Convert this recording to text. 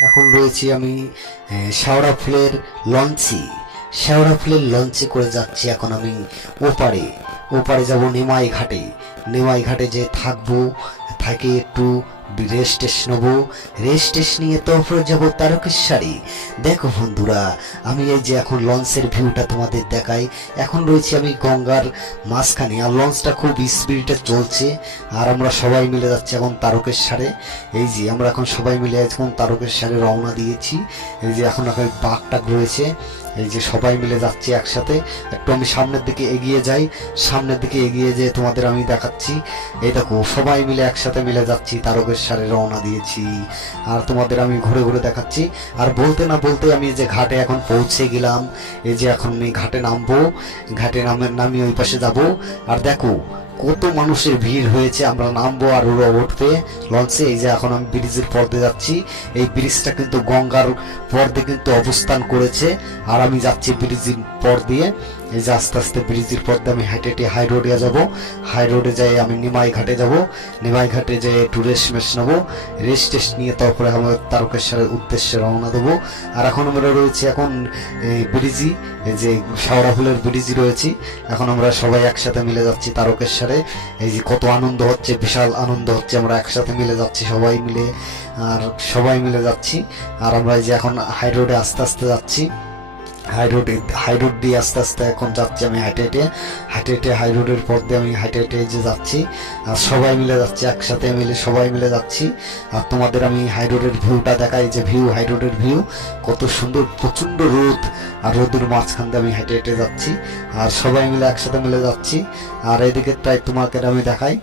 এখন রয়েছি আমি শেওড়া ফুলের লঞ্চে। শেওড়া ফুলের লঞ্চে করে যাচ্ছি এখন আমি ওপারে। ওপারে যাব নিমাই ঘাটে। নিমাই ঘাটে যে থাকবো, থাকে একটু রেস্ট টেস্ট নেবো। রেস্ট টেস্ট নিয়ে তারপরে যাবো তারকেশ্বরী। দেখো বন্ধুরা, আমি এই যে এখন লঞ্চের ভিউটা তোমাদের দেখাই। এখন রয়েছি আমি গঙ্গার মাঝখানে, আর লঞ্চটা খুব স্পিডে চলছে। আর আমরা সবাই মিলে যাচ্ছি এখন তারকেশ্বরে। এই যে আমরা এখন সবাই মিলে এখন তারকেশ্বরে রওনা দিয়েছি। এই যে এখন এখন বাঘটাক রয়েছে। এই যে সবাই মিলে যাচ্ছি একসাথে। একটু আমি সামনের দিকে এগিয়ে যাই। সামনের দিকে এগিয়ে যেয়ে তোমাদের আমি দেখাচ্ছি। এই দেখো সবাই মিলে একসাথে মিলে যাচ্ছি, তারকেশ্বরে রওনা দিয়েছি। আর তোমাদের আমি ঘুরে ঘুরে দেখাচ্ছি। আর বলতে না বলতে আমি যে ঘাটে এখন পৌঁছে গেলাম। এই যে এখন আমি ঘাটে নামবো। ঘাটে নামিয়ে ওই পাশে যাব। আর দেখো কত মানুষের ভিড় হয়েছে। আমরা নামবো আর ওরা উঠবে লঞ্চে। এই যে এখন আমি ব্রিজের পর দিয়ে যাচ্ছি। এই ব্রিজটা কিন্তু গঙ্গার পর দিয়ে কিন্তু অবস্থান করেছে। আর আমি যাচ্ছি ব্রিজের পর দিয়ে। এই যে আস্তে আস্তে ব্রিজের পর দিয়ে আমি হেঁটে হেঁটে হাই রোডে যাব। হাই রোডে যাই আমি নিমাই ঘাটে যাব। নিমাই ঘাটে যেয়ে একটু রেস্ট মেস্ট নেবো। রেস্ট টেস্ট নিয়ে তারপরে আমরা তারকেশ্বরের উদ্দেশ্যে রওনা দেবো। আর এখন আমরা রয়েছি এখন এই ব্রিজি, এই যে শেওড়া ফুলের ব্রিজি রয়েছি। এখন আমরা সবাই একসাথে মিলে যাচ্ছি তারকেশ্বরে। এই যে কত আনন্দ হচ্ছে, বিশাল আনন্দ হচ্ছে। আমরা একসাথে মিলে যাচ্ছি সবাই মিলে। আর সবাই মিলে যাচ্ছি। আর আমরা এই যে এখন হাই রোডে আস্তে আস্তে যাচ্ছি। হাই রোড দিয়ে আস্তে আস্তে এখন যাচ্ছি আমি হেঁটে হেঁটে। হেঁটে হেঁটে হাই রোডের পর দিয়ে আমি হেঁটে হেঁটে যে যাচ্ছি। আর সবাই মিলে যাচ্ছি, একসাথে মিলে সবাই মিলে যাচ্ছি। আর তোমাদের আমি হাই রোডের ভিউটা দেখাই। যে ভিউ, হাই রোডের ভিউ কত সুন্দর। প্রচণ্ড রোদ, আর রোদের মাঝখান দিয়ে আমি হেঁটে হেঁটে যাচ্ছি। আর সবাই মিলে একসাথে মিলে যাচ্ছি। আর এদিকে তাই তোমাকে আমি দেখাই।